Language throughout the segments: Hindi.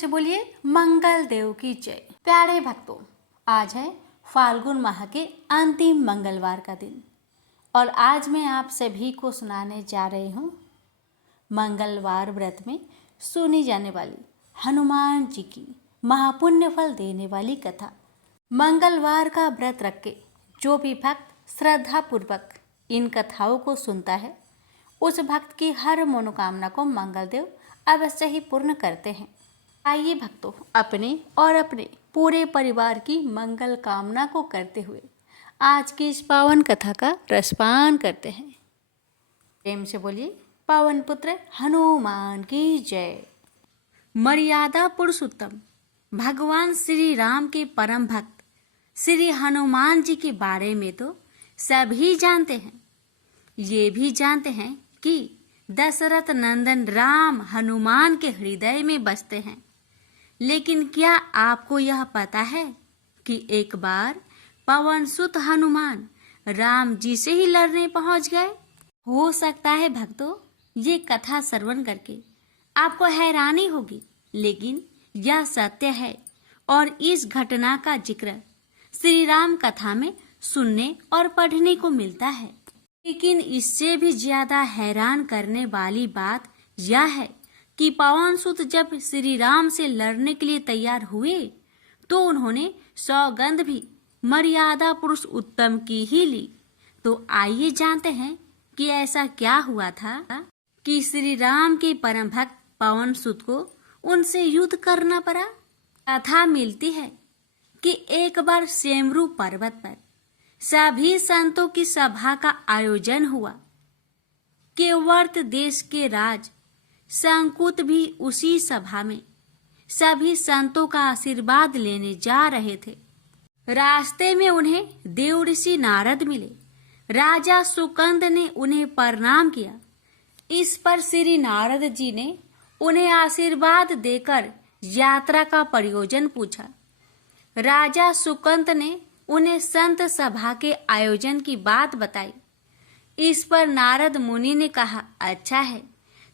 से बोलिए मंगल देव की जय। प्यारे भक्तों, आज है फाल्गुन माह के अंतिम मंगलवार का दिन और आज मैं आप सभी को सुनाने जा रही हूँ मंगलवार व्रत में सुनी जाने वाली हनुमान जी की महापुण्य फल देने वाली कथा। मंगलवार का व्रत रख के जो भी भक्त श्रद्धा पूर्वक इन कथाओं को सुनता है उस भक्त की हर मनोकामना को मंगलदेव अवश्य ही पूर्ण करते हैं। आइए भक्तों, अपने और अपने पूरे परिवार की मंगल कामना को करते हुए आज की इस पावन कथा का रसपान करते हैं। प्रेम से बोलिए पावन पुत्र हनुमान की जय। मर्यादा पुरुषोत्तम भगवान श्री राम के परम भक्त श्री हनुमान जी के बारे में तो सभी जानते हैं। ये भी जानते हैं कि दशरथ नंदन राम हनुमान के हृदय में बसते हैं। लेकिन क्या आपको यह पता है कि एक बार पवन सुत हनुमान राम जी से ही लड़ने पहुंच गए? हो सकता है भक्तों, ये कथा श्रवण करके आपको हैरानी होगी, लेकिन यह सत्य है और इस घटना का जिक्र श्री राम कथा में सुनने और पढ़ने को मिलता है। लेकिन इससे भी ज्यादा हैरान करने वाली बात यह है कि पवन सुत जब श्री राम से लड़ने के लिए तैयार हुए तो उन्होंने सौगंध भी मर्यादा पुरुष उत्तम की ही ली। तो आइए जानते हैं कि ऐसा क्या हुआ था कि श्री राम के परम भक्त पवन सुत को उनसे युद्ध करना पड़ा। कथा मिलती है कि एक बार सेमरू पर्वत पर सभी संतों की सभा का आयोजन हुआ। केवर्त देश के राज संकुत भी उसी सभा में सभी संतों का आशीर्वाद लेने जा रहे थे। रास्ते में उन्हें देव ऋषि नारद मिले। राजा सुकंद ने उन्हें प्रणाम किया। इस पर श्री नारद जी ने उन्हें आशीर्वाद देकर यात्रा का प्रयोजन पूछा। राजा सुकंद ने उन्हें संत सभा के आयोजन की बात बताई। इस पर नारद मुनि ने कहा, अच्छा है,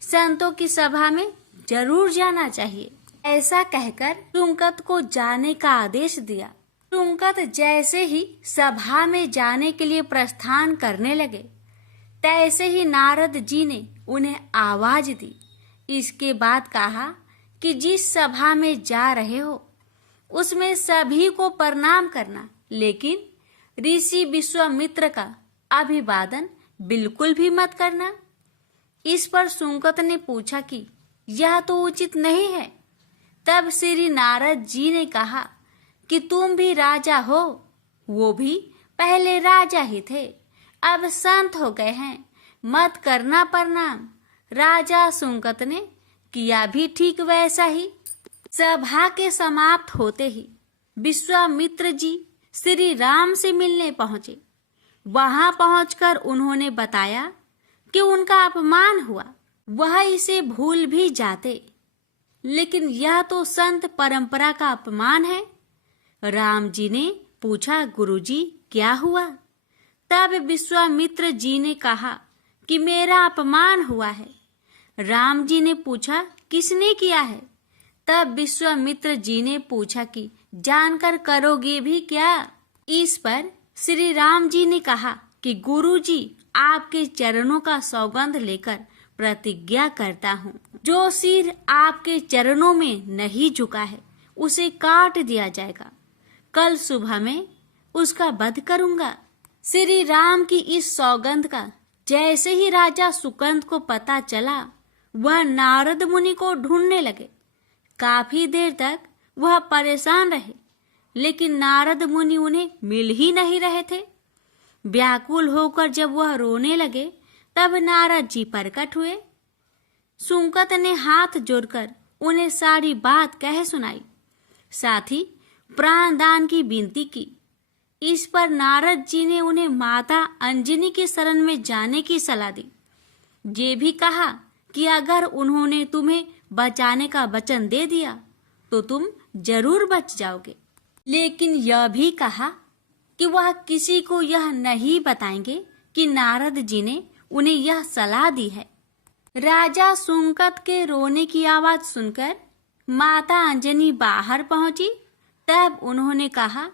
संतों की सभा में जरूर जाना चाहिए। ऐसा कहकर सुकंद को जाने का आदेश दिया। सुकंद जैसे ही सभा में जाने के लिए प्रस्थान करने लगे, तैसे ही नारद जी ने उन्हें आवाज दी। इसके बाद कहा कि जिस सभा में जा रहे हो उसमें सभी को प्रणाम करना, लेकिन ऋषि विश्वामित्र का अभिवादन बिल्कुल भी मत करना। इस पर सुकंद ने पूछा कि यह तो उचित नहीं है। तब श्री नारद जी ने कहा कि तुम भी राजा हो, वो भी पहले राजा ही थे, अब संत हो गए हैं, मत करना प्रणाम। राजा सुकंद ने किया भी ठीक वैसा ही। सभा के समाप्त होते ही विश्वामित्र जी श्री राम से मिलने पहुंचे। वहां पहुंचकर उन्होंने बताया कि उनका अपमान हुआ, वह इसे भूल भी जाते, लेकिन यह तो संत परंपरा का अपमान है। राम जी ने पूछा, गुरुजी क्या हुआ? तब विश्वामित्र जी ने कहा कि मेरा अपमान हुआ है। राम जी ने पूछा, किसने किया है? तब विश्वामित्र जी ने पूछा कि जानकर करोगे भी क्या? इस पर श्री राम जी ने कहा कि गुरु जी, आपके चरणों का सौगंध लेकर प्रतिज्ञा करता हूँ, जो सिर आपके चरणों में नहीं झुका है उसे काट दिया जाएगा। कल सुबह में उसका वध करूंगा। श्री राम की इस सौगंध का जैसे ही राजा सुकंद को पता चला, वह नारद मुनि को ढूंढने लगे। काफी देर तक वह परेशान रहे, लेकिन नारद मुनि उन्हें मिल ही नहीं रहे थे। व्याकुल होकर जब वह रोने लगे, तब नारद जी प्रकट हुए। सुकंद ने हाथ जोड़कर उन्हें सारी बात कह सुनाई, साथ ही प्राण दान की विनती की। इस पर नारद जी ने उन्हें माता अंजनी की शरण में जाने की सलाह दी। ये भी कहा कि अगर उन्होंने तुम्हें बचाने का वचन दे दिया तो तुम जरूर बच जाओगे, लेकिन यह भी कहा कि वह किसी को यह नहीं बताएंगे कि नारद जी ने उन्हें यह सलाह दी है। राजा सुकंद के रोने की आवाज सुनकर माता अंजनी बाहर पहुंची तब उन्होंने कहा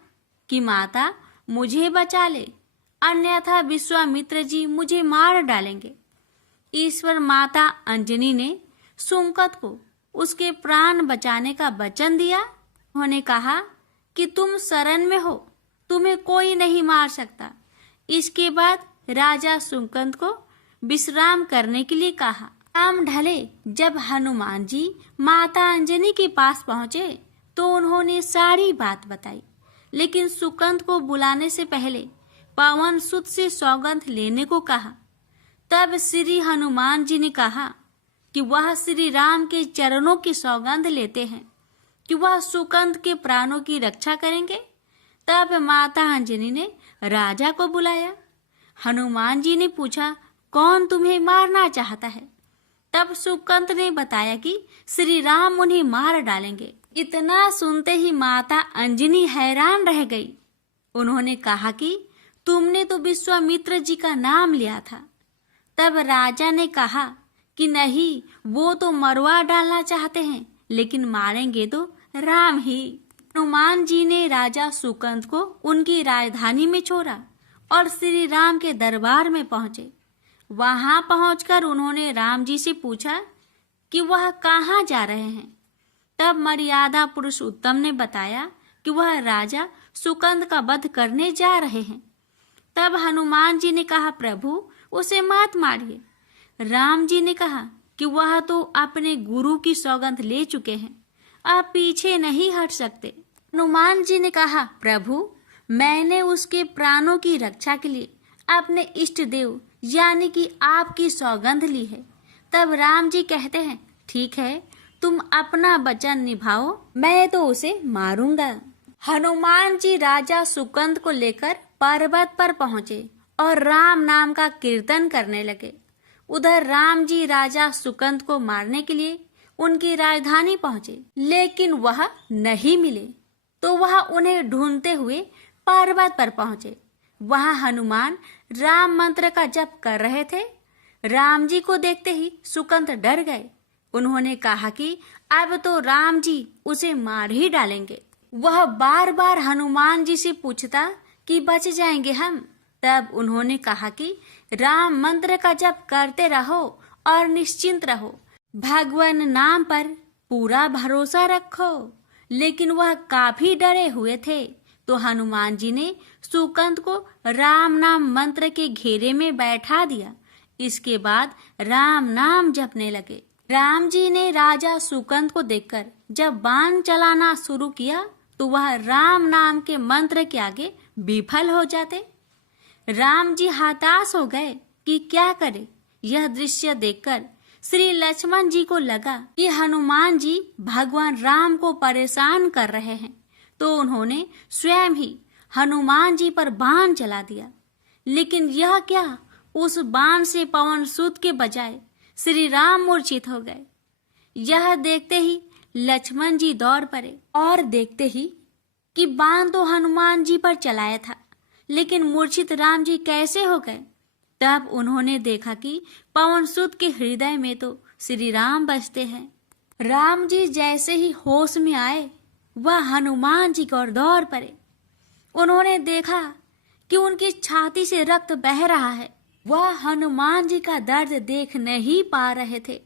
कि माता मुझे बचा ले, अन्यथा विश्वामित्र जी मुझे मार डालेंगे। ईश्वर माता अंजनी ने सुंकत को उसके प्राण बचाने का वचन दिया। उन्होंने कहा कि तुम शरण में हो, तुम्हें कोई नहीं मार सकता। इसके बाद राजा सुंकत को विश्राम करने के लिए कहा। शाम ढले जब हनुमान जी माता अंजनी के पास पहुंचे तो उन्होंने सारी बात बताई, लेकिन सुकंद को बुलाने से पहले पवन सुत से सौगंध लेने को कहा। तब श्री हनुमान जी ने कहा कि वह श्री राम के चरणों की सौगंध लेते हैं कि वह सुकंद के प्राणों की रक्षा करेंगे। तब माता अंजनी ने राजा को बुलाया। हनुमान जी ने पूछा, कौन तुम्हें मारना चाहता है? तब सुकंद ने बताया कि श्री राम उन्हें मार डालेंगे। इतना सुनते ही माता अंजनी हैरान रह गई। उन्होंने कहा कि तुमने तो विश्वामित्र जी का नाम लिया था। तब राजा ने कहा कि नहीं, वो तो मरवा डालना चाहते हैं, लेकिन मारेंगे तो राम ही। हनुमान जी ने राजा सुकंद को उनकी राजधानी में छोड़ा और श्री राम के दरबार में पहुंचे। वहां पहुंचकर उन्होंने राम जी से पूछा कि वह कहाँ जा रहे हैं। तब मर्यादा पुरुषोत्तम ने बताया कि वह राजा सुकंद का वध करने जा रहे हैं। तब हनुमान जी ने कहा, प्रभु उसे मत मारिए। राम जी ने कहा कि वह तो अपने गुरु की सौगंध ले चुके हैं, आप पीछे नहीं हट सकते। हनुमान जी ने कहा, प्रभु मैंने उसके प्राणों की रक्षा के लिए अपने इष्ट देव यानी कि आपकी सौगंध ली है। तब राम जी कहते हैं, ठीक है, तुम अपना वचन निभाओ, मैं तो उसे मारूंगा। हनुमान जी राजा सुकंद को लेकर पर्वत पर पहुंचे और राम नाम का कीर्तन करने लगे। उधर राम जी राजा सुकंद को मारने के लिए उनकी राजधानी पहुंचे, लेकिन वह नहीं मिले। तो वह उन्हें ढूंढते हुए पर्वत पर पहुंचे। वहां हनुमान राम मंत्र का जप कर रहे थे। राम जी को देखते ही सुकंद डर गए। उन्होंने कहा कि अब तो राम जी उसे मार ही डालेंगे। वह बार बार हनुमान जी से पूछता कि बच जाएंगे हम। तब उन्होंने कहा कि राम मंत्र का जप करते रहो और निश्चिंत रहो, भगवान नाम पर पूरा भरोसा रखो। लेकिन वह काफी डरे हुए थे, तो हनुमान जी ने सुकंद को राम नाम मंत्र के घेरे में बैठा दिया। इसके बाद राम नाम जपने लगे। राम जी ने राजा सुकंद को देखकर जब बाण चलाना शुरू किया तो वह राम नाम के मंत्र के आगे विफल हो जाते। राम जी हताश हो गए कि क्या करें। यह दृश्य देखकर श्री लक्ष्मण जी को लगा कि हनुमान जी भगवान राम को परेशान कर रहे हैं, तो उन्होंने स्वयं ही हनुमान जी पर बाण चला दिया। लेकिन यह क्या, उस बाण से पवन सुत के बजाय श्री राम मूर्छित हो गए। यह देखते ही लक्ष्मण जी दौड़ पड़े और देखते ही कि बाण तो हनुमान जी पर चलाया था, लेकिन मूर्छित राम जी कैसे हो गए। तब उन्होंने देखा कि पवन सुत के हृदय में तो श्री राम बसते हैं। राम जी जैसे ही होश में आए, वह हनुमान जी की ओर दौड़ पड़े। उन्होंने देखा कि उनकी छाती से रक्त बह रहा है। वह हनुमान जी का दर्द देख नहीं पा रहे थे।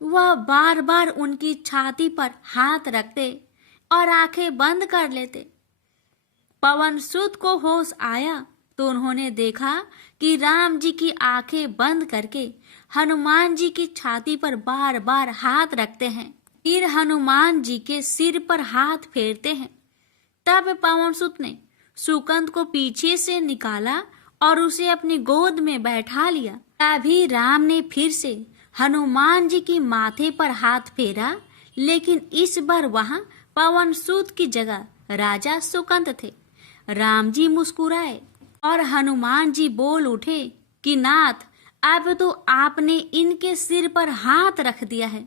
वह बार बार उनकी छाती पर हाथ रखते और आंखें बंद कर लेते। पवन सुत को होश आया तो उन्होंने देखा कि राम जी की आंखें बंद करके हनुमान जी की छाती पर बार बार हाथ रखते हैं, फिर हनुमान जी के सिर पर हाथ फेरते हैं। तब पवन सुत ने सुकंद को पीछे से निकाला और उसे अपनी गोद में बैठा लिया। तभी राम ने फिर से हनुमान जी की माथे पर हाथ फेरा, लेकिन इस बार वहां पवन सुत की जगह राजा सुकंद थे। राम जी मुस्कुराए और हनुमान जी बोल उठे कि नाथ, अब तो आपने इनके सिर पर हाथ रख दिया है,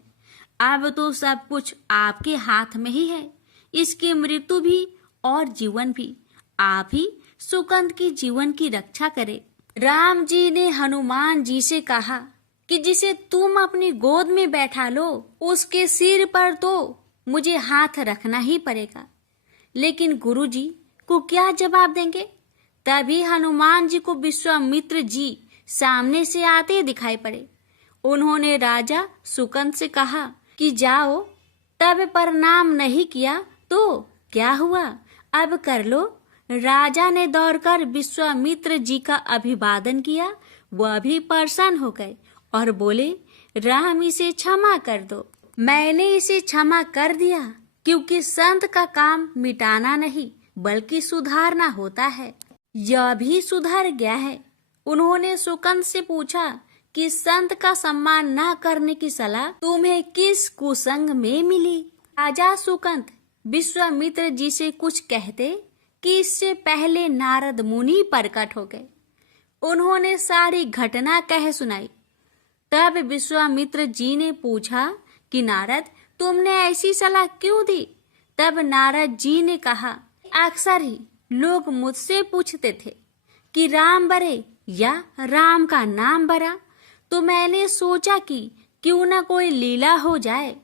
अब तो सब कुछ आपके हाथ में ही है। इसकी मृत्यु भी और जीवन भी आप ही सुकंद की जीवन की रक्षा करे। राम जी ने हनुमान जी से कहा कि जिसे तुम अपनी गोद में बैठा लो उसके सिर पर तो मुझे हाथ रखना ही पड़ेगा। लेकिन गुरुजी को क्या जवाब देंगे? तभी हनुमान जी को विश्वामित्र जी सामने से आते दिखाई पड़े। उन्होंने राजा सुकंद से कहा कि जाओ, तब प्रणाम नहीं किया तो क्या हुआ, अब कर लो। राजा ने दौड़कर विश्वामित्र जी का अभिवादन किया। वह भी प्रसन्न हो गए और बोले, राम, इसे क्षमा कर दो। मैंने इसे क्षमा कर दिया, क्योंकि संत का काम मिटाना नहीं बल्कि सुधारना होता है। यह भी सुधर गया है। उन्होंने सुकंद से पूछा कि संत का सम्मान न करने की सलाह तुम्हें किस कुसंग में मिली? राजा सुकंद विश्वामित्र जी से कुछ कहते कि इससे पहले नारद मुनि प्रकट हो गए। उन्होंने सारी घटना कह सुनाई। तब विश्वामित्र जी ने पूछा कि नारद, तुमने ऐसी सलाह क्यों दी? तब नारद जी ने कहा, अक्सर ही लोग मुझसे पूछते थे कि राम बरे या राम का नाम बरा, तो मैंने सोचा कि क्यों न कोई लीला हो जाए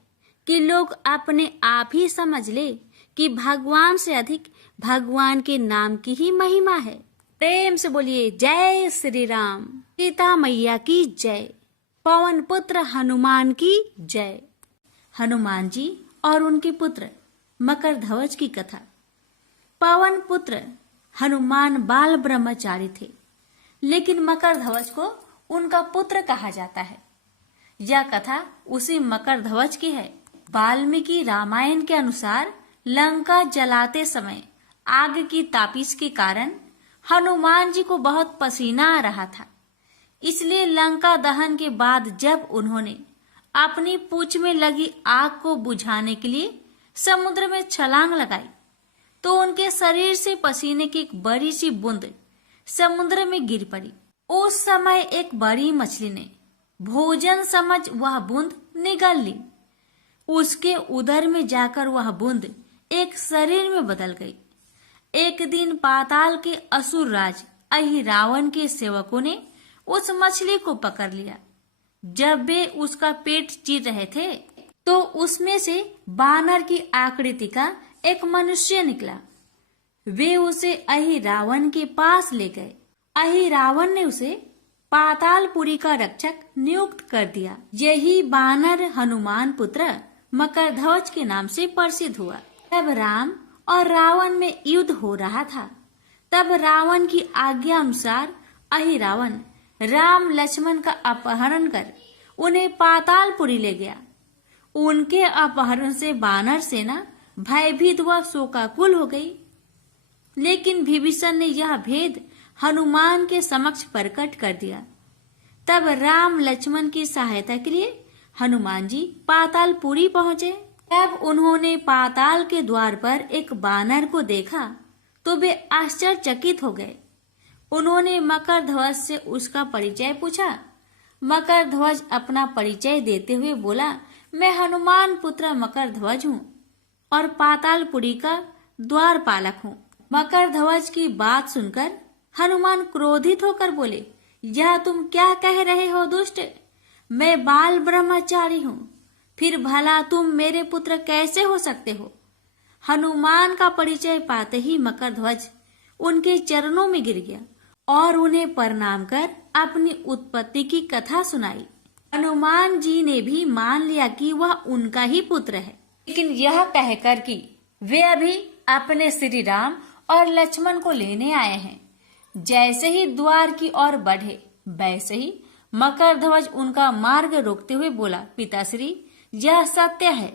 कि लोग अपने आप ही समझ ले कि भगवान से अधिक भगवान के नाम की ही महिमा है। प्रेम से बोलिए जय श्री राम। सीता मैया की जय। पवन पुत्र हनुमान की जय। हनुमान जी और उनके पुत्र मकरध्वज की कथा। पवन पुत्र हनुमान बाल ब्रह्मचारी थे, लेकिन मकरध्वज को उनका पुत्र कहा जाता है। यह कथा उसी मकरध्वज की है। वाल्मीकि रामायण के अनुसार लंका जलाते समय आग की तापिश के कारण हनुमान जी को बहुत पसीना आ रहा था। इसलिए लंका दहन के बाद जब उन्होंने अपनी पूंछ में लगी आग को बुझाने के लिए समुद्र में छलांग लगाई, तो उनके शरीर से पसीने की एक बड़ी सी बूंद समुद्र में गिर पड़ी। उस समय एक बड़ी मछली ने भोजन समझ वह बूंद निगल ली। उसके उदर में जाकर वह बूंद एक शरीर में बदल गई। एक दिन पाताल के असुर राज अहिरावण के सेवकों ने उस मछली को पकड़ लिया। जब वे उसका पेट चीर रहे थे तो उसमें से बानर की आकृति का एक मनुष्य निकला। वे उसे अहिरावण के पास ले गए। अहिरावण ने उसे पातालपुरी का रक्षक नियुक्त कर दिया। यही बानर हनुमान पुत्र मकरध्वज के नाम से प्रसिद्ध हुआ। तब राम और रावण में युद्ध हो रहा था। तब रावण की आज्ञा अनुसार अहिरावण राम लक्ष्मण का अपहरण कर उन्हें पातालपुरी ले गया। उनके अपहरण से बानर सेना भयभीत व शोकाकुल हो गई। लेकिन विभीषण ने यह भेद हनुमान के समक्ष प्रकट कर दिया। तब राम लक्ष्मण की सहायता के लिए हनुमान जी पातालपुरी पहुंचे। तब उन्होंने पाताल के द्वार पर एक बानर को देखा तो वे आश्चर्यचकित हो गए। उन्होंने मकरध्वज से उसका परिचय पूछा। मकरध्वज अपना परिचय देते हुए बोला, मैं हनुमान पुत्र मकरध्वज हूँ और पातालपुरी का द्वारपालक हूँ। मकरध्वज की बात सुनकर हनुमान क्रोधित होकर बोले, यह तुम क्या कह रहे हो दुष्ट? मैं बाल ब्रह्मचारी हूँ, फिर भला तुम मेरे पुत्र कैसे हो सकते हो? हनुमान का परिचय पाते ही मकरध्वज उनके चरणों में गिर गया और उन्हें प्रणाम कर अपनी उत्पत्ति की कथा सुनाई। हनुमान जी ने भी मान लिया कि वह उनका ही पुत्र है, लेकिन यह कहकर कि वे अभी अपने श्री राम और लक्ष्मण को लेने आए हैं। जैसे ही द्वार की ओर बढ़े वैसे ही मकरध्वज उनका मार्ग रोकते हुए बोला, पिताश्री, यह सत्य है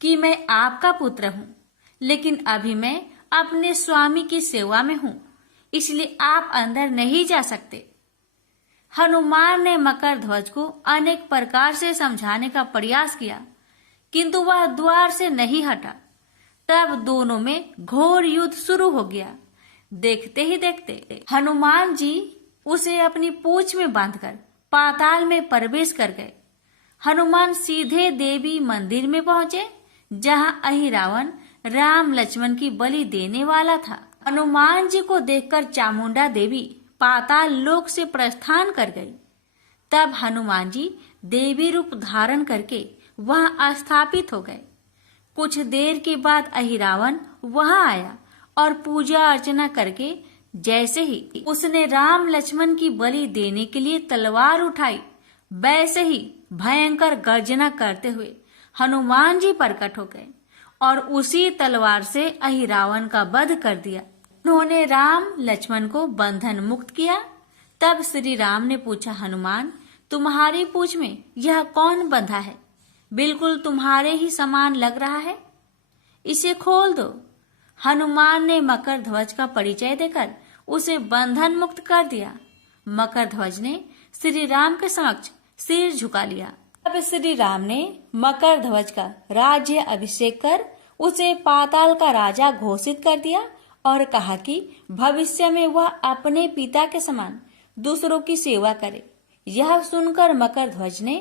कि मैं आपका पुत्र हूँ, लेकिन अभी मैं अपने स्वामी की सेवा में हूँ, इसलिए आप अंदर नहीं जा सकते। हनुमान ने मकरध्वज को अनेक प्रकार से समझाने का प्रयास किया, किंतु वह द्वार से नहीं हटा। तब दोनों में घोर युद्ध शुरू हो गया। देखते ही देखते हनुमान जी उसे अपनी पूंछ में बांधकर पाताल में प्रवेश कर गए। हनुमान सीधे देवी मंदिर में पहुंचे, जहां अहिरावण राम लक्ष्मण की बलि देने वाला था। हनुमान जी को देखकर चामुंडा देवी पाताल लोक से प्रस्थान कर गई। तब हनुमान जी देवी रूप धारण करके वहां स्थापित हो गए। कुछ देर के बाद अहिरावण वहां आया और पूजा अर्चना करके जैसे ही उसने राम लक्ष्मण की बलि देने के लिए तलवार उठाई, वैसे ही भयंकर गर्जना करते हुए हनुमान जी प्रकट हो गए और उसी तलवार से अहिरावण का वध कर दिया। उन्होंने राम लक्ष्मण को बंधन मुक्त किया। तब श्री राम ने पूछा, हनुमान, तुम्हारी पूंछ में यह कौन बंधा है? बिल्कुल तुम्हारे ही समान लग रहा है, इसे खोल दो। हनुमान ने मकर ध्वज का परिचय देकर उसे बंधन मुक्त कर दिया। मकर ध्वज ने श्री राम के समक्ष सिर झुका लिया। तब श्री राम ने मकर ध्वज का राज्य अभिषेक कर उसे पाताल का राजा घोषित कर दिया और कहा कि भविष्य में वह अपने पिता के समान दूसरों की सेवा करे। यह सुनकर मकर ध्वज ने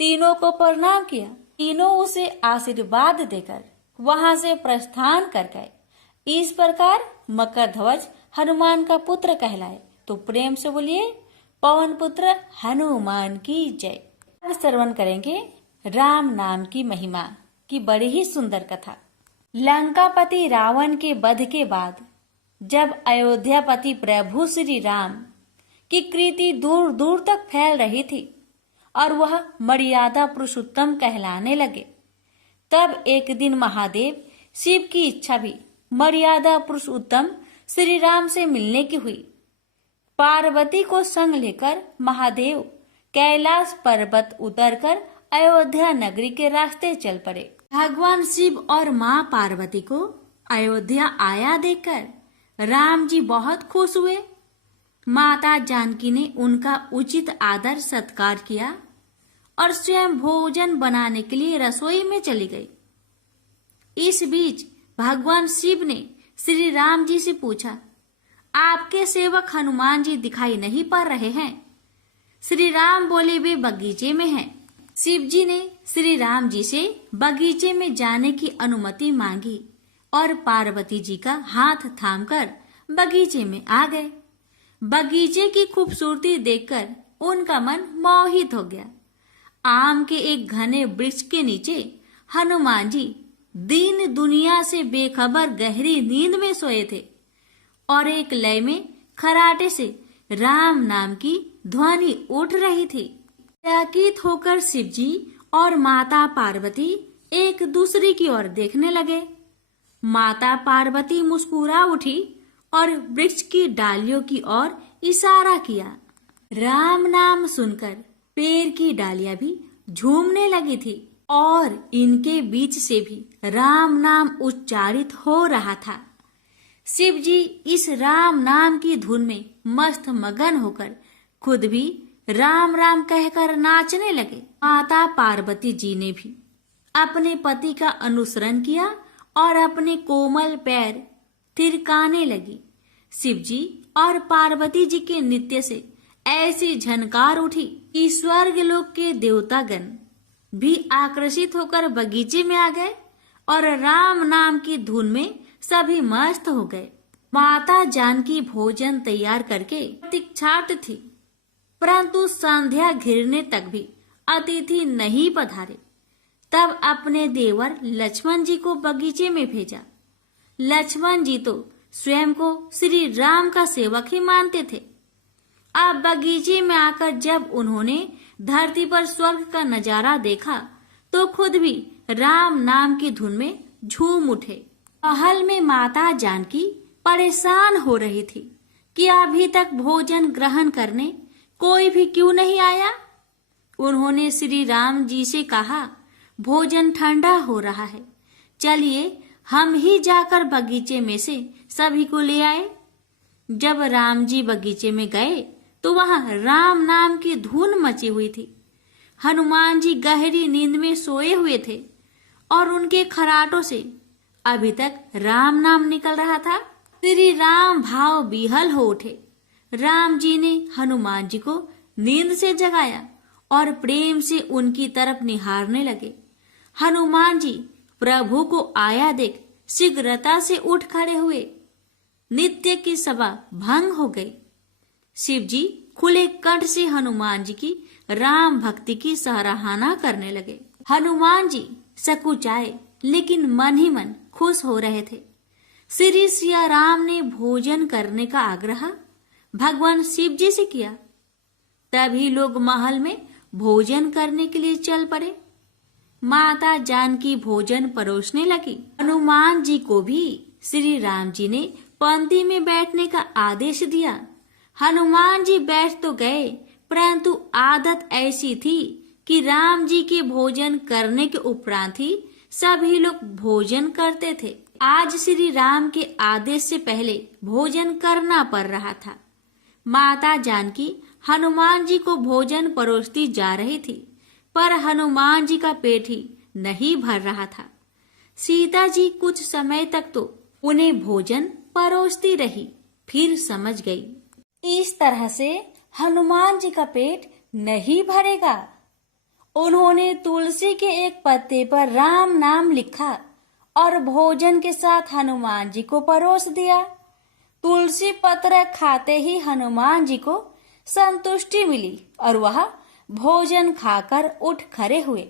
तीनों को प्रणाम किया। तीनों उसे आशीर्वाद देकर वहां से प्रस्थान कर गए। इस प्रकार मकर ध्वज हनुमान का पुत्र कहलाए। तो प्रेम से बोलिए, पवन पुत्र हनुमान की जय। श्रवण करेंगे राम नाम की महिमा की बड़ी ही सुंदर कथा। लंकापति रावण के वध के बाद जब अयोध्यापति प्रभु श्री राम की कीर्ति दूर दूर तक फैल रही थी और वह मर्यादा पुरुषोत्तम कहलाने लगे, तब एक दिन महादेव शिव की इच्छा भी मर्यादा पुरुषोत्तम श्री राम से मिलने की हुई। पार्वती को संग लेकर महादेव कैलाश पर्वत उतरकर अयोध्या नगरी के रास्ते चल पड़े। भगवान शिव और माँ पार्वती को अयोध्या आया देखकर राम जी बहुत खुश हुए। माता जानकी ने उनका उचित आदर सत्कार किया और स्वयं भोजन बनाने के लिए रसोई में चली गई। इस बीच भगवान शिव ने श्री राम जी से पूछा, आपके सेवक हनुमान जी दिखाई नहीं पड़ रहे हैं? श्री राम बोले, वे बगीचे में हैं। शिव जी ने श्री राम जी से बगीचे में जाने की अनुमति मांगी और पार्वती जी का हाथ थामकर बगीचे में आ गए। बगीचे की खूबसूरती देखकर उनका मन मोहित हो गया। आम के एक घने वृक्ष के नीचे हनुमान जी दीन दुनिया से बेखबर गहरी नींद में सोए थे और एक लय में खराटे से राम नाम की ध्वनि उठ रही थी। चकित होकर शिव जी और माता पार्वती एक दूसरे की ओर देखने लगे। माता पार्वती मुस्कुरा उठी और वृक्ष की डालियों की ओर इशारा किया। राम नाम सुनकर पेड़ की डालियां भी झूमने लगी थी और इनके बीच से भी राम नाम उच्चारित हो रहा था। शिव जी इस राम नाम की धुन में मस्त मगन होकर खुद भी राम राम कहकर नाचने लगे। माता पार्वती जी ने भी अपने पति का अनुसरण किया और अपने कोमल पैर थिरकाने लगी। शिव जी और पार्वती जी के नृत्य से ऐसी झनकार उठी कि स्वर्गलोक के देवतागण भी आकर्षित होकर बगीचे में आ गए और राम नाम की धुन में सभी मस्त हो गए। माता जानकी भोजन तैयार करके प्रतीक्षारत थी, परंतु संध्या घिरने तक भी अतिथि नहीं पधारे। तब अपने देवर लक्ष्मण जी को बगीचे में भेजा। लक्ष्मण जी तो स्वयं को श्री राम का सेवक ही मानते थे। अब बगीचे में आकर जब उन्होंने धरती पर स्वर्ग का नजारा देखा तो खुद भी राम नाम की धुन में झूम उठे। महल में माता जानकी परेशान हो रही थी कि अभी तक भोजन ग्रहण करने कोई भी क्यों नहीं आया। उन्होंने श्री राम जी से कहा, भोजन ठंडा हो रहा है, चलिए हम ही जाकर बगीचे में से सभी को ले आए। जब राम जी बगीचे में गए तो वहां राम नाम की धुन मची हुई थी। हनुमान जी गहरी नींद में सोए हुए थे और उनके खराटों से अभी तक राम नाम निकल रहा था। श्री राम भाव विहल हो उठे। राम जी ने हनुमान जी को नींद से जगाया और प्रेम से उनकी तरफ निहारने लगे। हनुमान जी प्रभु को आया देख शीघ्रता से उठ खड़े हुए। नित्य की सभा भंग हो गई। शिव जी खुले कंठ से हनुमान जी की राम भक्ति की सराहना करने लगे। हनुमान जी सकुचाए लेकिन मन ही मन खुश हो रहे थे। श्री सिया राम ने भोजन करने का आग्रह भगवान शिव जी से किया। तभी लोग महल में भोजन करने के लिए चल पड़े। माता जानकी भोजन परोसने लगी। हनुमान जी को भी श्री राम जी ने पंक्ति में बैठने का आदेश दिया। हनुमान जी बैठ तो गए, परंतु आदत ऐसी थी कि राम जी के भोजन करने के उपरांत ही सभी लोग भोजन करते थे। आज श्री राम के आदेश से पहले भोजन करना पड़ रहा था। माता जानकी हनुमान जी को भोजन परोसती जा रही थी, पर हनुमान जी का पेट ही नहीं भर रहा था। सीता जी कुछ समय तक तो उन्हें भोजन परोसती रही, फिर समझ गई इस तरह से हनुमान जी का पेट नहीं भरेगा। उन्होंने तुलसी के एक पत्ते पर राम नाम लिखा और भोजन के साथ हनुमान जी को परोस दिया। तुलसी पत्र खाते ही हनुमान जी को संतुष्टि मिली और वह भोजन खाकर उठ खड़े हुए।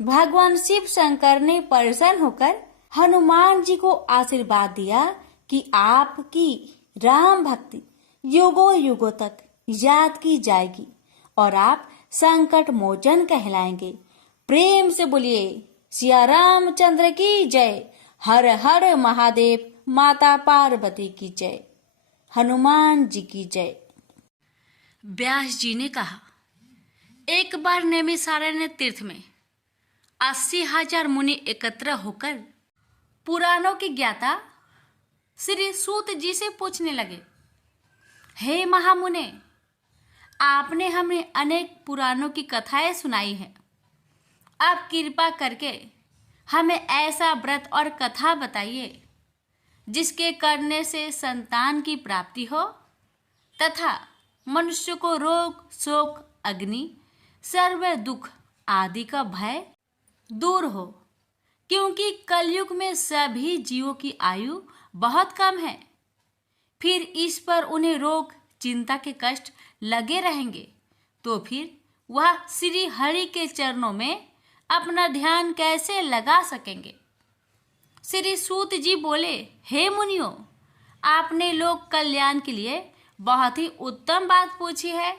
भगवान शिव शंकर ने प्रसन्न होकर हनुमान जी को आशीर्वाद दिया कि आपकी राम भक्ति युगों युगों तक याद की जाएगी और आप संकट मोचन कहलाएंगे। प्रेम से बोलिए सिया रामचंद्र की जय। हर हर महादेव। माता पार्वती की जय। हनुमान जी की जय। व्यास जी ने कहा, एक बार नैमिषारण्य तीर्थ में 80,000 मुनि एकत्र होकर पुराणों के ज्ञाता श्री सूत जी से पूछने लगे, हे महामुने, आपने हमें अनेक पुराणों की कथाएं सुनाई हैं। आप कृपा करके हमें ऐसा व्रत और कथा बताइए जिसके करने से संतान की प्राप्ति हो तथा मनुष्य को रोग शोक अग्नि सर्व दुख आदि का भय दूर हो, क्योंकि कलयुग में सभी जीवों की आयु बहुत कम है। फिर इस पर उन्हें रोग चिंता के कष्ट लगे रहेंगे तो फिर वह श्री हरि के चरणों में अपना ध्यान कैसे लगा सकेंगे। श्री सूत जी बोले, हे मुनियों, आपने लोक कल्याण के लिए बहुत ही उत्तम बात पूछी है।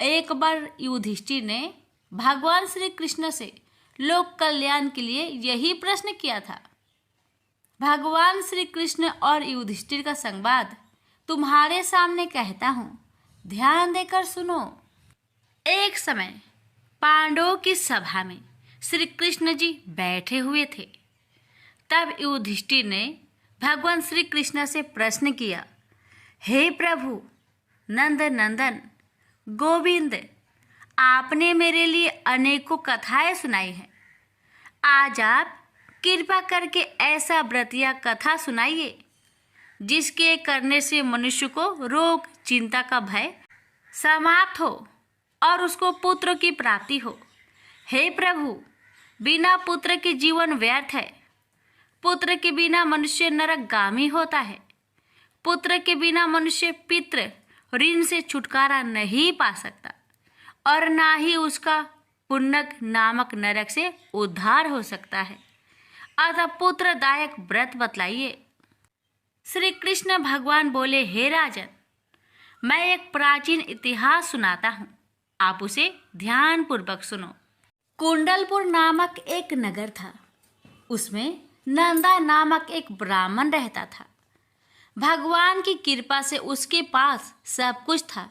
एक बार युधिष्ठिर ने भगवान श्री कृष्ण से लोक कल्याण के लिए यही प्रश्न किया था। भगवान श्री कृष्ण और युधिष्ठिर का संवाद तुम्हारे सामने कहता हूं, ध्यान देकर सुनो। एक समय पांडवों की सभा में श्री कृष्ण जी बैठे हुए थे। तब युधिष्ठिर ने भगवान श्री कृष्ण से प्रश्न किया, हे प्रभु नंद नंदन गोविंद, आपने मेरे लिए अनेकों कथाएं सुनाई हैं। आज आप कृपा करके ऐसा व्रत या कथा सुनाइए जिसके करने से मनुष्य को रोग चिंता का भय समाप्त हो और उसको पुत्र की प्राप्ति हो। हे प्रभु, बिना पुत्र के जीवन व्यर्थ है। पुत्र के बिना मनुष्य नरकगामी होता है। पुत्र के बिना मनुष्य पितृ ऋण से छुटकारा नहीं पा सकता और ना ही उसका पुण्यक नामक नरक से उद्धार हो सकता है। अतः पुत्रदायक व्रत बतलाइए। श्री कृष्ण भगवान बोले, हे राजन, मैं एक प्राचीन इतिहास सुनाता हूँ, आप उसे ध्यान पूर्वक सुनो। कुंडलपुर नामक एक नगर था। उसमें नंदा नामक एक ब्राह्मण रहता था। भगवान की कृपा से उसके पास सब कुछ था,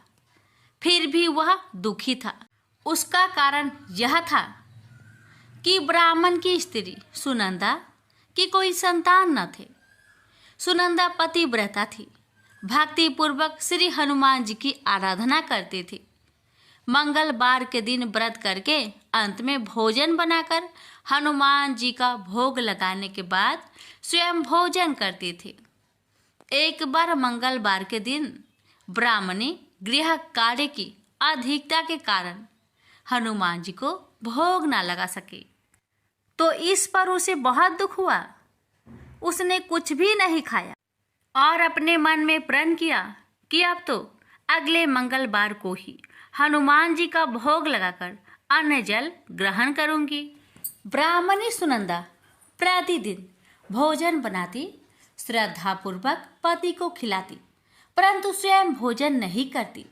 फिर भी वह दुखी था। उसका कारण यह था कि ब्राह्मण की स्त्री सुनंदा की कोई संतान न थे। सुनंदा पतिव्रता थी, भक्ति पूर्वक श्री हनुमान जी की आराधना करती थी। मंगलवार के दिन व्रत करके अंत में भोजन बनाकर हनुमान जी का भोग लगाने के बाद स्वयं भोजन करती थी। एक बार मंगलवार के दिन ब्राह्मणी गृह कार्य की अधिकता के कारण हनुमान जी को भोग न लगा सकी, तो इस पर उसे बहुत दुख हुआ। उसने कुछ भी नहीं खाया और अपने मन में प्रण किया कि अब तो अगले मंगलवार को ही हनुमान जी का भोग लगाकर अन्न जल ग्रहण करूंगी। ब्राह्मणी सुनंदा प्रतिदिन भोजन बनाती, श्रद्धापूर्वक पति को खिलाती, परंतु स्वयं भोजन नहीं करती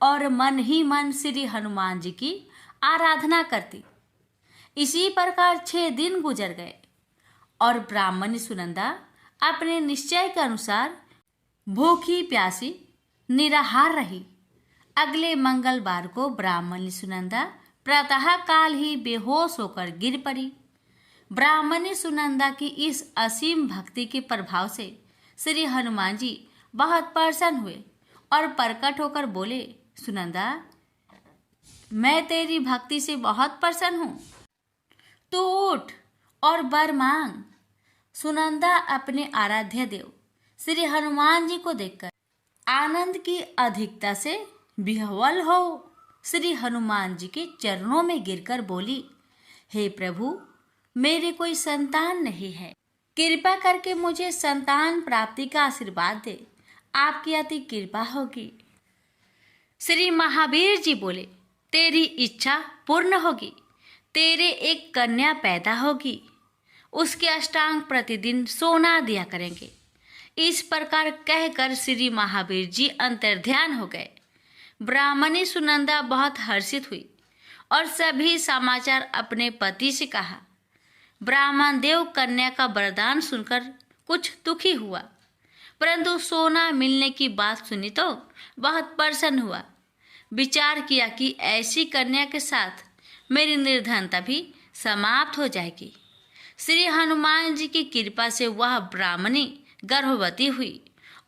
और मन ही मन श्री हनुमान जी की आराधना करती। इसी प्रकार 6 दिन गुजर गए और ब्राह्मणी सुनंदा अपने निश्चय के अनुसार भूखी प्यासी निराहार रही। अगले मंगलवार को ब्राह्मणी सुनंदा प्रातः काल ही बेहोश होकर गिर पड़ी। ब्राह्मणी सुनंदा की इस असीम भक्ति के प्रभाव से श्री हनुमान जी बहुत प्रसन्न हुए और प्रकट होकर बोले, सुनंदा, मैं तेरी भक्ति से बहुत प्रसन्न हूँ, तू उठ और वर मांग। सुनंदा अपने आराध्य देव श्री हनुमान जी को देखकर आनंद की अधिकता से विह्वल हो श्री हनुमान जी के चरणों में गिरकर बोली, हे प्रभु, मेरे कोई संतान नहीं है, कृपा करके मुझे संतान प्राप्ति का आशीर्वाद दे, आपकी अति कृपा होगी। श्री महावीर जी बोले, तेरी इच्छा पूर्ण होगी, तेरे एक कन्या पैदा होगी, उसके अष्टांग प्रतिदिन सोना दिया करेंगे। इस प्रकार कहकर श्री महावीर जी अंतर्ध्यान हो गए। ब्राह्मणी सुनंदा बहुत हर्षित हुई और सभी समाचार अपने पति से कहा। ब्राह्मण देव कन्या का वरदान सुनकर कुछ दुखी हुआ, परंतु सोना मिलने की बात सुनी तो बहुत प्रसन्न हुआ। विचार किया कि ऐसी कन्या के साथ मेरी निर्धनता भी समाप्त हो जाएगी। श्री हनुमान जी की कृपा से वह ब्राह्मणी गर्भवती हुई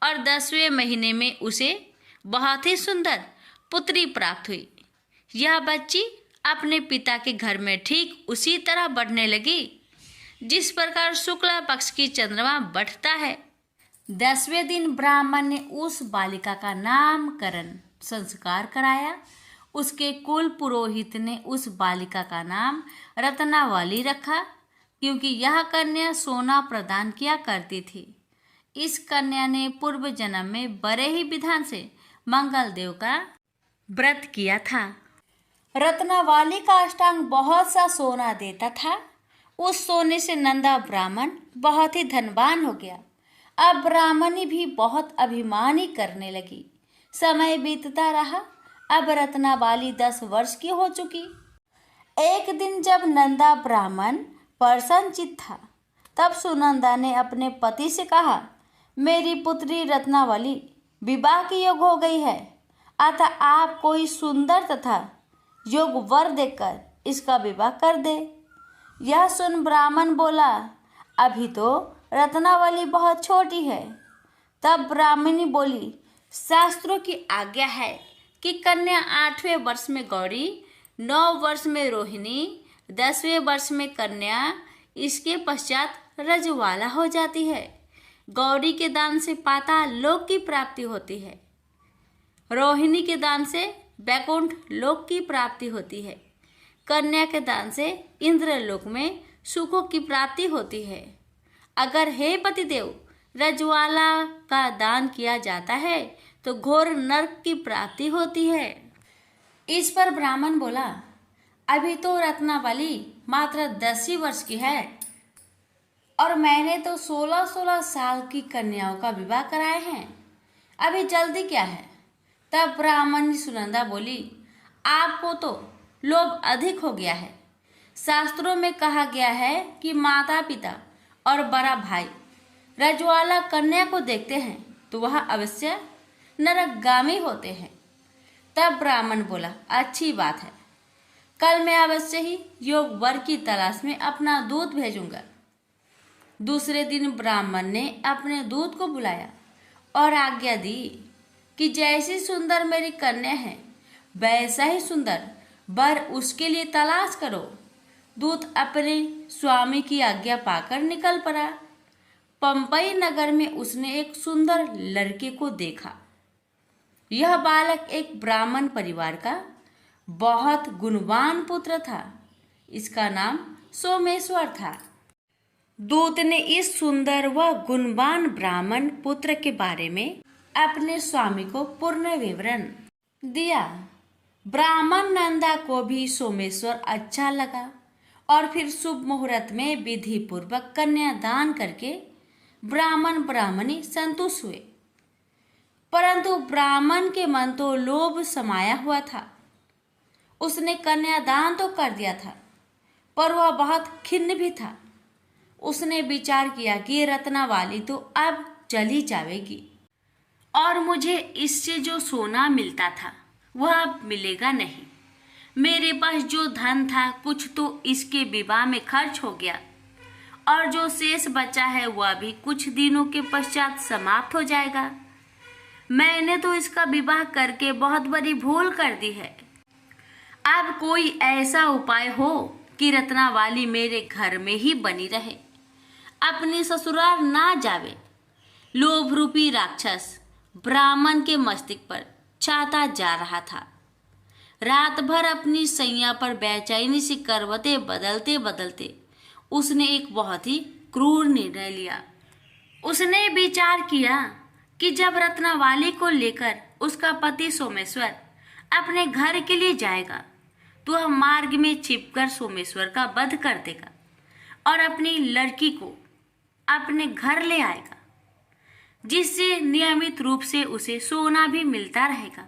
और 10वें महीने में उसे बहुत ही सुंदर पुत्री प्राप्त हुई। यह बच्ची अपने पिता के घर में ठीक उसी तरह बढ़ने लगी जिस प्रकार शुक्ला पक्ष की चंद्रमा बढ़ता है। 10वें दिन ब्राह्मण ने उस बालिका का नामकरण संस्कार कराया। उसके कुल पुरोहित ने उस बालिका का नाम रत्नावली रखा, क्योंकि यह कन्या सोना प्रदान किया करती थी। इस कन्या ने पूर्व जन्म में बड़े ही विधान से मंगल देव का व्रत किया था। रत्नावली का अष्टांग बहुत सा सोना देता था। उस सोने से नंदा ब्राह्मण बहुत ही धनवान हो गया। अब ब्राह्मणी भी बहुत अभिमानी करने लगी। समय बीतता रहा। अब रत्नावली 10 वर्ष की हो चुकी। एक दिन जब नंदा ब्राह्मण प्रसन्नचित्त था, तब सुनंदा ने अपने पति से कहा, मेरी पुत्री रत्नावली विवाह के योग हो गई है, अतः आप कोई सुंदर तथा योग वर देकर इसका विवाह कर दे। यह सुन ब्राह्मण बोला, अभी तो रत्नावली बहुत छोटी है। तब ब्राह्मणी बोली, शास्त्रों की आज्ञा है कि कन्या 8वें वर्ष में गौरी, 9 वर्ष में रोहिणी, 10वें वर्ष में कन्या, इसके पश्चात रजवाला हो जाती है। गौरी के दान से पाताल लोक की प्राप्ति होती है, रोहिणी के दान से वैकुंठ लोक की प्राप्ति होती है, कन्या के दान से इंद्रलोक में सुखों की प्राप्ति होती है। अगर हे पतिदेव रजवाला का दान किया जाता है तो घोर नरक की प्राप्ति होती है। इस पर ब्राह्मण बोला, अभी तो रत्नावली मात्र 10 ही वर्ष की है और मैंने तो 16-16 साल की कन्याओं का विवाह कराए हैं, अभी जल्दी क्या है। तब ब्राह्मणी सुनंदा बोली, आपको तो लोभ अधिक हो गया है। शास्त्रों में कहा गया है कि माता पिता और बड़ा भाई रजवाला कन्या को देखते हैं तो वह अवश्य नरकगामी होते हैं। तब ब्राह्मण बोला, अच्छी बात है, कल मैं अवश्य ही योग वर की तलाश में अपना दूत भेजूंगा। दूसरे दिन ब्राह्मण ने अपने दूत को बुलाया और आज्ञा दी कि जैसी सुंदर मेरी कन्या है वैसा ही सुंदर वर उसके लिए तलाश करो। दूत अपने स्वामी की आज्ञा पाकर निकल पड़ा। पंपई नगर में उसने एक सुंदर लड़के को देखा। यह बालक एक ब्राह्मण परिवार का बहुत गुणवान पुत्र था। इसका नाम सोमेश्वर था। दूत ने इस सुंदर व गुणवान ब्राह्मण पुत्र के बारे में अपने स्वामी को पूर्ण विवरण दिया। ब्राह्मण नंदा को भी सोमेश्वर अच्छा लगा और फिर शुभ मुहूर्त में विधि पूर्वक कन्यादान करके ब्राह्मण ब्राह्मणी संतुष्ट हुए। परंतु ब्राह्मण के मन तो लोभ समाया हुआ था। उसने कन्यादान तो कर दिया था, पर वह बहुत खिन्न भी था। उसने विचार किया कि रत्नावाली तो अब चली जाएगी और मुझे इससे जो सोना मिलता था वह अब मिलेगा नहीं। मेरे पास जो धन था कुछ तो इसके विवाह में खर्च हो गया और जो शेष बचा है वह भी कुछ दिनों के पश्चात समाप्त हो जाएगा। मैंने तो इसका विवाह करके बहुत बड़ी भूल कर दी है। अब कोई ऐसा उपाय हो कि रत्नावाली मेरे घर में ही बनी रहे, अपनी ससुराल ना जावे। लोभ रूपी राक्षस ब्राह्मण के मस्तिष्क पर छाता जा रहा था। रात भर अपनी सैया पर बेचैनी से करवटें बदलते बदलते उसने एक बहुत ही क्रूर निर्णय लिया। उसने विचार किया कि जब रत्नावाली को लेकर उसका पति सोमेश्वर अपने घर के लिए जाएगा तो वह मार्ग में छिपकर सोमेश्वर का वध कर देगा और अपनी लड़की को अपने घर ले आएगा, जिससे नियमित रूप से उसे सोना भी मिलता रहेगा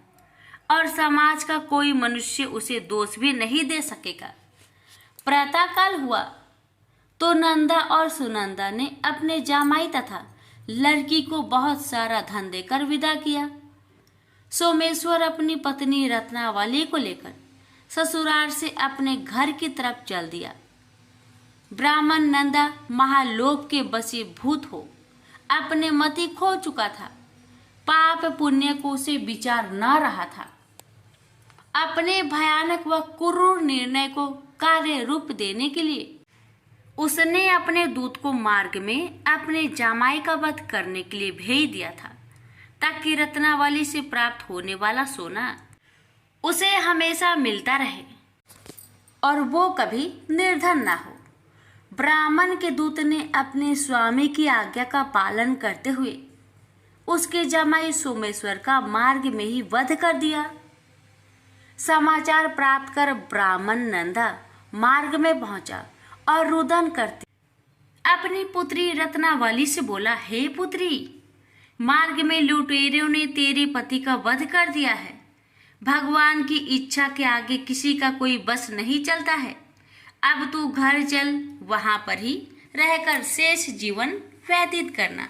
और समाज का कोई मनुष्य उसे दोष भी नहीं दे सकेगा। प्रातःकाल हुआ तो नंदा और सुनंदा ने अपने जामाई तथा लड़की को बहुत सारा धन देकर विदा किया। सोमेश्वर अपनी पत्नी रत्नावली को लेकर ससुराल से अपने घर की तरफ चल दिया। ब्राह्मण नंदा महालोभ के वशीभूत हो अपने मति खो चुका था। पाप पुण्य को उसे विचार न रहा था। अपने भयानक व क्रूर निर्णय को कार्य रूप देने के लिए उसने अपने दूत को मार्ग में अपने जामाई का वध करने के लिए भेज दिया था, ताकि रत्नावली से प्राप्त होने वाला सोना उसे हमेशा मिलता रहे और वो कभी निर्धन ना हो। ब्राह्मण के दूत ने अपने स्वामी की आज्ञा का पालन करते हुए उसके जमाई सोमेश्वर का मार्ग में ही वध कर दिया। समाचार प्राप्त कर ब्राह्मण नंदा मार्ग में पहुंचा और रुदन करती अपनी पुत्री रत्नावली से बोला, हे पुत्री, मार्ग में लुटेरों ने तेरे पति का वध कर दिया है। भगवान की इच्छा के आगे किसी का कोई बस नहीं चलता है। अब तू घर चल, वहां पर ही रहकर शेष जीवन व्यतीत करना।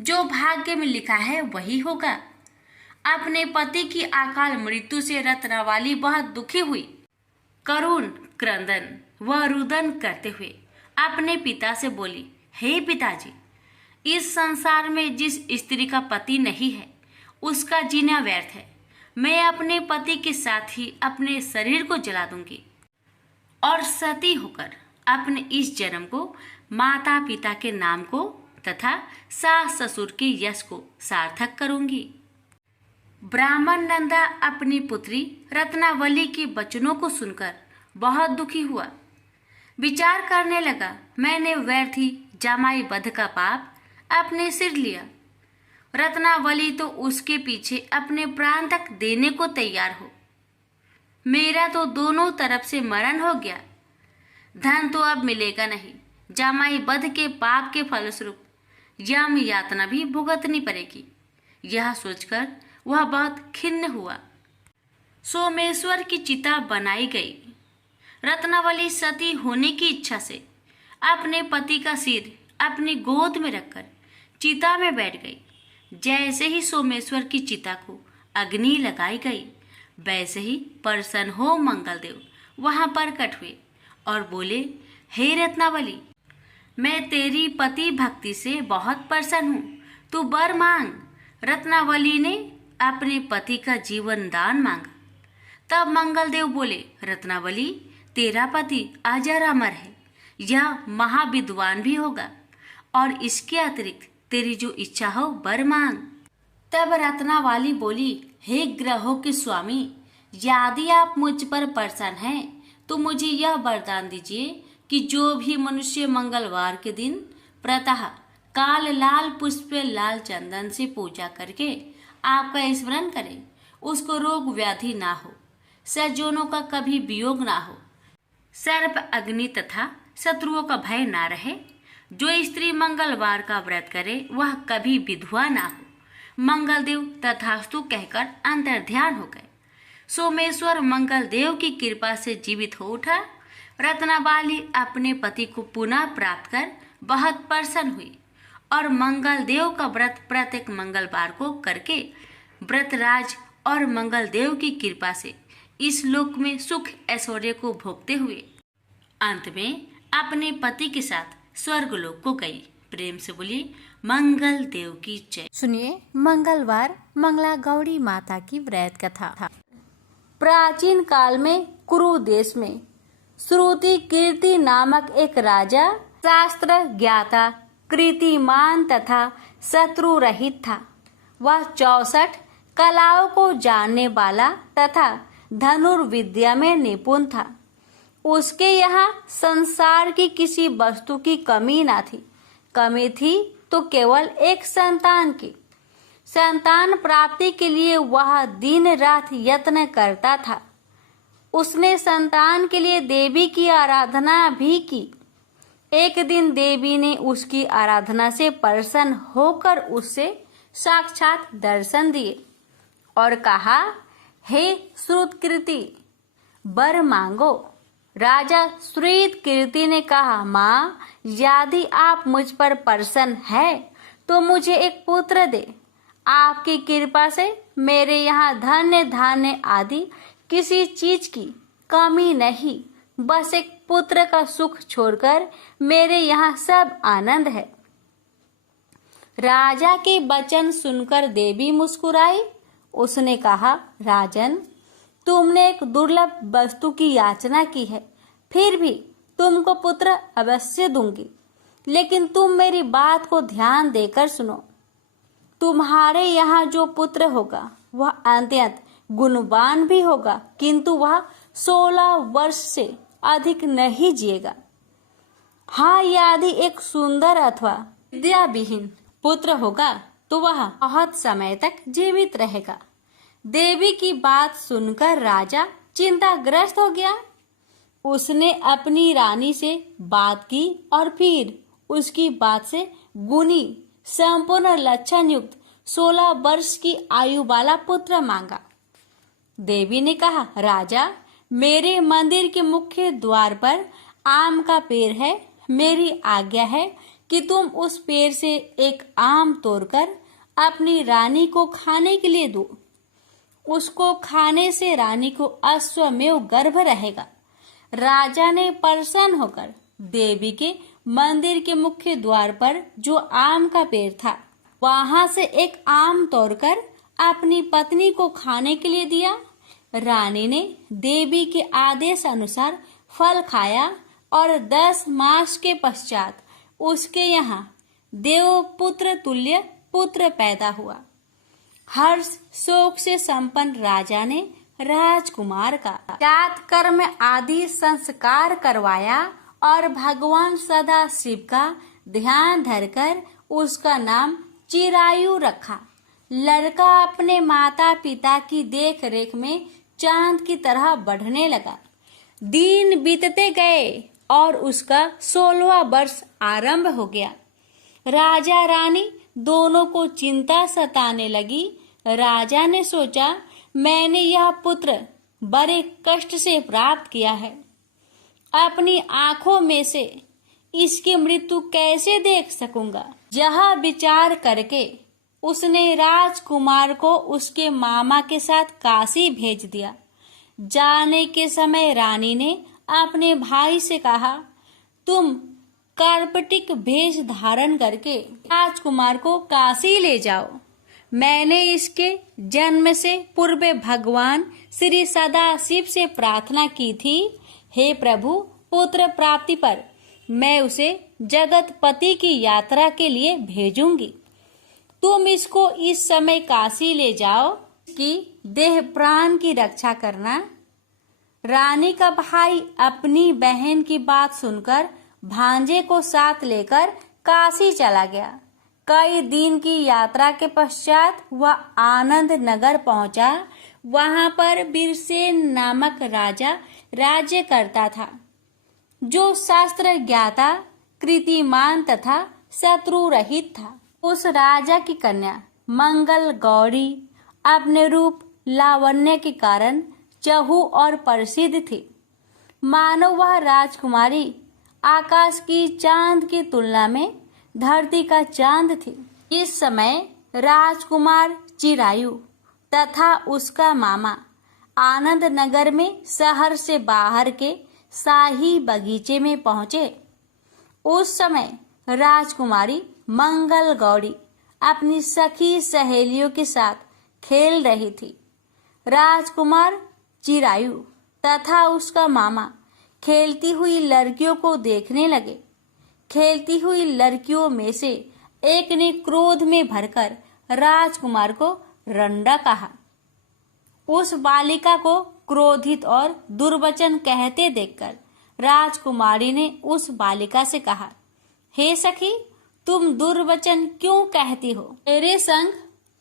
जो भाग्य में लिखा है वही होगा। अपने पति की अकाल मृत्यु से रत्नावली बहुत दुखी हुई। करुण क्रंदन व रुदन करते हुए अपने पिता से बोली, हे पिताजी, इस संसार में जिस स्त्री का पति नहीं है उसका जीना व्यर्थ है। मैं अपने पति के साथ ही अपने शरीर को जला दूंगी और सती होकर अपने इस जन्म को माता पिता के नाम को तथा सास ससुर के यश को सार्थक करूंगी। ब्राह्मण नंदा अपनी पुत्री रत्नावली के वचनों को सुनकर बहुत दुखी हुआ। विचार करने लगा, मैंने व्यर्थ ही जामाई वध का पाप अपने सिर लिया। रत्नावली तो उसके पीछे अपने प्राण तक देने को तैयार हो। मेरा तो दोनों तरफ से मरण हो गया। धन तो अब मिलेगा नहीं। जामाई वध के पाप के फलस्वरूप यम यातना भी भुगतनी पड़ेगी। यह सोचकर वह बहुत खिन्न हुआ। सोमेश्वर की चिता बनाई गई। रत्नावली सती होने की इच्छा से अपने पति का सिर अपनी गोद में रखकर चिता में बैठ गई। जैसे ही सोमेश्वर की चिता को अग्नि लगाई गई, वैसे ही प्रसन्न हो मंगलदेव वहां प्रकट हुए और बोले, हे रत्नावली, मैं तेरी पति भक्ति से बहुत प्रसन्न हूँ, तू वर मांग। रत्नावली ने अपने पति का जीवन दान मांगा। तब मंगलदेव बोले, रत्नावली, तेरा पति अजर अमर है, यह महाविद्वान भी होगा और इसके अतिरिक्त तेरी जो इच्छा हो वर मांग। तब रत्नावली बोली, हे ग्रहों के स्वामी, यदि आप मुझ पर प्रसन्न हैं तो मुझे यह वरदान दीजिए कि जो भी मनुष्य मंगलवार के दिन प्रातः काल लाल पुष्प लाल चंदन से पूजा करके आपका स्मरण करे, उसको रोग व्याधि ना हो, सज्जनों का कभी वियोग ना हो, सर्प अग्नि तथा शत्रुओं का भय ना रहे। जो स्त्री मंगलवार का व्रत करे वह कभी विधवा ना हो। मंगलदेव तथास्तु कहकर अंतर्ध्यान हो गए। सोमेश्वर मंगलदेव की कृपा से जीवित हो उठा। रत्नाबाली अपने पति को पुनः प्राप्त कर बहुत प्रसन्न हुई और मंगलदेव का व्रत प्रत्येक मंगलवार को करके व्रतराज और मंगलदेव की कृपा से इस लोक में सुख ऐश्वर्य को भोगते हुए अंत में अपने पति के साथ स्वर्ग लोक को गई। प्रेम से बोलिए मंगल देव की जय। सुनिए मंगलवार मंगला गौरी माता की व्रत कथा। प्राचीन काल में कुरु देश में श्रुति कीर्ति नामक एक राजा शास्त्र ज्ञाता, कीर्तिमान तथा शत्रु रहित था। वह 64 कलाओं को जानने वाला तथा धनुर्विद्या में निपुण था। उसके यहाँ संसार की किसी वस्तु की कमी ना थी। कमी थी तो केवल एक संतान की। संतान प्राप्ति के लिए वह दिन रात यत्न करता था। उसने संतान के लिए देवी की आराधना भी की। एक दिन देवी ने उसकी आराधना से प्रसन्न होकर उससे साक्षात दर्शन दिए और कहा, हे श्रुतकीर्ति, वर मांगो। राजा श्रुतकीर्ति ने कहा, माँ, यदि आप मुझ पर प्रसन्न है तो मुझे एक पुत्र दे। आपकी कृपा से मेरे यहाँ धन्य धान्य आदि किसी चीज की कमी नहीं। बस एक पुत्र का सुख छोड़कर मेरे यहाँ सब आनंद है। राजा के वचन सुनकर देवी मुस्कुराई। उसने कहा, राजन, तुमने एक दुर्लभ वस्तु की याचना की है, फिर भी तुमको पुत्र अवश्य दूंगी। लेकिन तुम मेरी बात को ध्यान देकर सुनो। तुम्हारे यहाँ जो पुत्र होगा वह अत्यंत गुणवान भी होगा, किंतु वह 16 वर्ष से अधिक नहीं जिएगा। हाँ, यदि एक सुंदर अथवा विद्याविहीन पुत्र होगा तो वह बहुत समय तक जीवित रहेगा। देवी की बात सुनकर राजा चिंताग्रस्त हो गया। उसने अपनी रानी से बात की और फिर उसकी बात से गुणी संपूर्ण लक्षण युक्त 16 वर्ष की आयु वाला पुत्र मांगा। देवी ने कहा, राजा, मेरे मंदिर के मुख्य द्वार पर आम का पेड़ है। मेरी आज्ञा है कि तुम उस पेड़ से एक आम तोड़कर अपनी रानी को खाने के लिए दो। उसको खाने से रानी को अश्वमेव गर्भ रहेगा। राजा ने प्रसन्न होकर देवी के मंदिर के मुख्य द्वार पर जो आम का पेड़ था वहां से एक आम तोड़कर अपनी पत्नी को खाने के लिए दिया। रानी ने देवी के आदेश अनुसार फल खाया और 10 मास के पश्चात उसके यहाँ देवपुत्र तुल्य पुत्र पैदा हुआ। हर्ष शोक से संपन्न राजा ने राजकुमार का जात कर्म आदि संस्कार करवाया और भगवान सदा शिव का ध्यान धरकर उसका नाम चिरायु रखा। लड़का अपने माता पिता की देख रेख में चांद की तरह बढ़ने लगा। दिन बीतते गए और उसका 16वां वर्ष आरंभ हो गया। राजा रानी दोनों को चिंता सताने लगी। राजा ने सोचा, मैंने यह पुत्र बड़े कष्ट से प्राप्त किया है। अपनी आंखों में से इसकी मृत्यु कैसे देख सकूंगा। यह विचार करके उसने राजकुमार को उसके मामा के साथ काशी भेज दिया। जाने के समय रानी ने अपने भाई से कहा, तुम कार्पटिक भेष धारण करके राजकुमार को काशी ले जाओ। मैंने इसके जन्म से पूर्व भगवान श्री सदाशिव से प्रार्थना की थी, हे प्रभु, पुत्र प्राप्ति पर मैं उसे जगतपति की यात्रा के लिए भेजूंगी। तुम इसको इस समय काशी ले जाओ कि देह प्राण की रक्षा करना। रानी का भाई अपनी बहन की बात सुनकर भांजे को साथ लेकर काशी चला गया। कई दिन की यात्रा के पश्चात वह आनंद नगर पहुंचा। वहां पर बीरसेन नामक राजा राज्य करता था, जो शास्त्र ज्ञाता, कृतिमान तथा शत्रु रहित था। उस राजा की कन्या मंगल गौरी अपने रूप लावण्य के कारण चहु और प्रसिद्ध थी। मानो वह राजकुमारी आकाश की चांद की तुलना में धरती का चांद थी। इस समय राजकुमार चिरायु तथा उसका मामा आनंद नगर में शहर से बाहर के शाही बगीचे में पहुंचे। उस समय राजकुमारी मंगल गौरी अपनी सखी सहेलियों के साथ खेल रही थी। राजकुमार चिरायु तथा उसका मामा खेलती हुई लड़कियों को देखने लगे। खेलती हुई लड़कियों में से एक ने क्रोध में भरकर राजकुमार को रंडा कहा। उस बालिका को क्रोधित और दुर्वचन कहते देखकर राजकुमारी ने उस बालिका से कहा, हे सखी, तुम दुर्वचन क्यों कहती हो? मेरे संग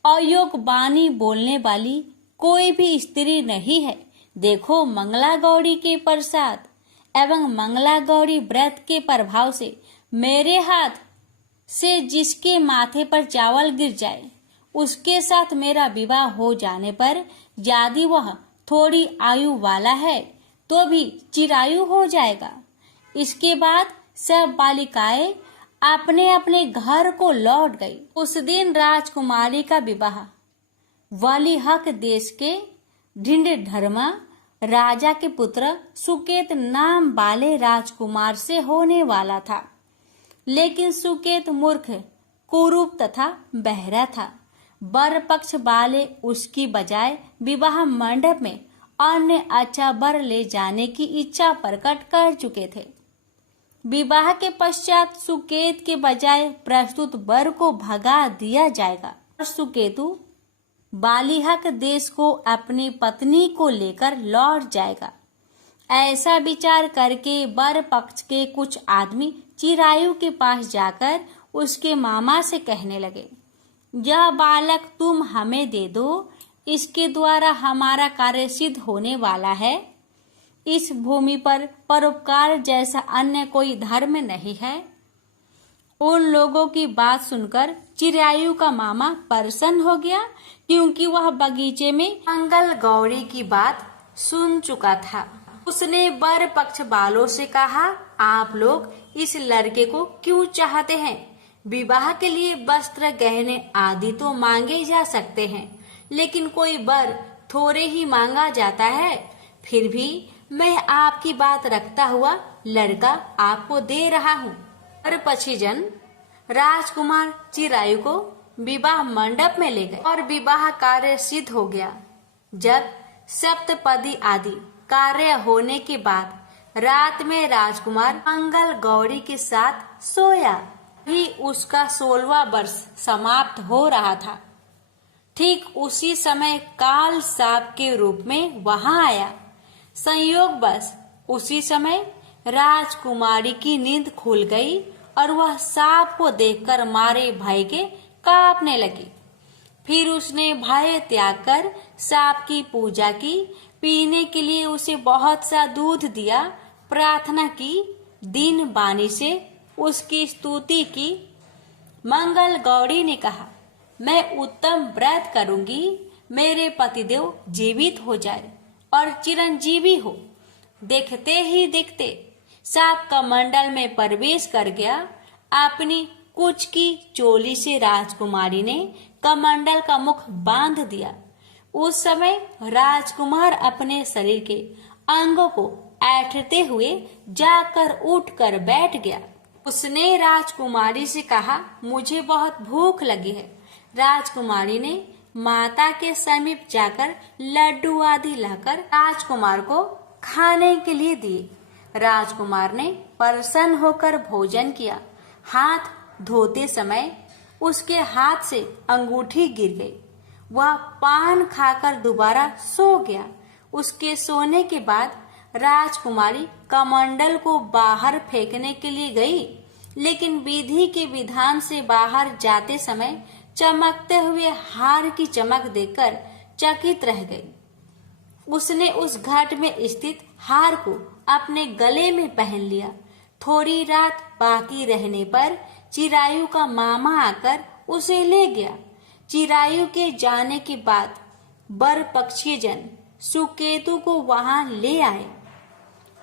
अयोग्य वाणी बोलने वाली कोई भी स्त्री नहीं है। देखो, मंगला गौरी के प्रसाद एवं मंगला गौरी व्रत के प्रभाव से मेरे हाथ से जिसके माथे पर चावल गिर जाए, उसके साथ मेरा विवाह हो जाने पर यदि वह थोड़ी आयु वाला है तो भी चिरायु हो जाएगा। इसके बाद सब बालिकाएं अपने अपने घर को लौट गई। उस दिन राजकुमारी का विवाह वलिहक देश के ढिंढधर्मा राजा के पुत्र सुकेत नाम वाले राजकुमार से होने वाला था। लेकिन सुकेत मूर्ख, कुरूप तथा बहरा था। वर पक्ष वाले उसकी बजाय विवाह मंडप में अन्य अच्छा वर ले जाने की इच्छा प्रकट कर चुके थे। विवाह के पश्चात सुकेत के बजाय प्रस्तुत वर को भगा दिया जाएगा और सुकेतु बालिहक देश को अपनी पत्नी को लेकर लौट जाएगा। ऐसा विचार करके वर पक्ष के कुछ आदमी चिरायु के पास जाकर उसके मामा से कहने लगे, यह बालक तुम हमें दे दो, इसके द्वारा हमारा कार्य सिद्ध होने वाला है। इस भूमि पर परोपकार जैसा अन्य कोई धर्म नहीं है। उन लोगों की बात सुनकर चिरायु का मामा प्रसन्न हो गया, क्योंकि वह बगीचे में मंगल गौरी की बात सुन चुका था। उसने वर पक्ष वालों से कहा, आप लोग इस लड़के को क्यों चाहते हैं? विवाह के लिए वस्त्र, गहने आदि तो मांगे जा सकते हैं, लेकिन कोई वर थोड़े ही मांगा जाता है। फिर भी मैं आपकी बात रखता हुआ लड़का आपको दे रहा हूँ। और पक्षीजन राजकुमार चिरायु को विवाह मंडप में ले गए और विवाह कार्य सिद्ध हो गया। जब सप्तपदी आदि कार्य होने के बाद रात में राजकुमार मंगल गौरी के साथ सोया ही उसका 16वां वर्ष समाप्त हो रहा था। ठीक उसी समय काल सांप के रूप में वहां आया। संयोगवश उसी समय राजकुमारी की नींद खुल गई और वह सांप को देखकर मारे भय के कांपने लगी। फिर उसने भय त्याग कर सांप की पूजा की, पीने के लिए उसे बहुत सा दूध दिया, प्रार्थना की, दीन बानी से उसकी स्तुति की। मंगल गौरी ने कहा, मैं उत्तम व्रत करूंगी, मेरे पतिदेव जीवित हो जाए और चिरंजीवी हो। देखते ही देखते सांप कमंडल में प्रवेश कर गया। अपनी कुछ की चोली से राजकुमारी ने कमंडल का मुख बांध दिया। उस समय राजकुमार अपने शरीर के अंगों को ऐंठते हुए जाकर उठकर बैठ गया। उसने राजकुमारी से कहा, मुझे बहुत भूख लगी है। राजकुमारी ने माता के समीप जाकर लड्डू आदि लाकर राजकुमार को खाने के लिए दिए। राजकुमार ने प्रसन्न होकर भोजन किया। हाथ धोते समय उसके हाथ से अंगूठी गिर गई। वह पान खाकर दोबारा सो गया। उसके सोने के बाद राजकुमारी कमंडल को बाहर फेंकने के लिए गई, लेकिन विधि के विधान से बाहर जाते समय चमकते हुए हार की चमक देखकर चकित रह गई। उसने उस घाट में स्थित हार को अपने गले में पहन लिया। थोड़ी रात बाकी रहने पर चिरायु का मामा आकर उसे ले गया। चिरायु के जाने के बाद बर पक्षीय जन सुकेतु को वहां ले आए।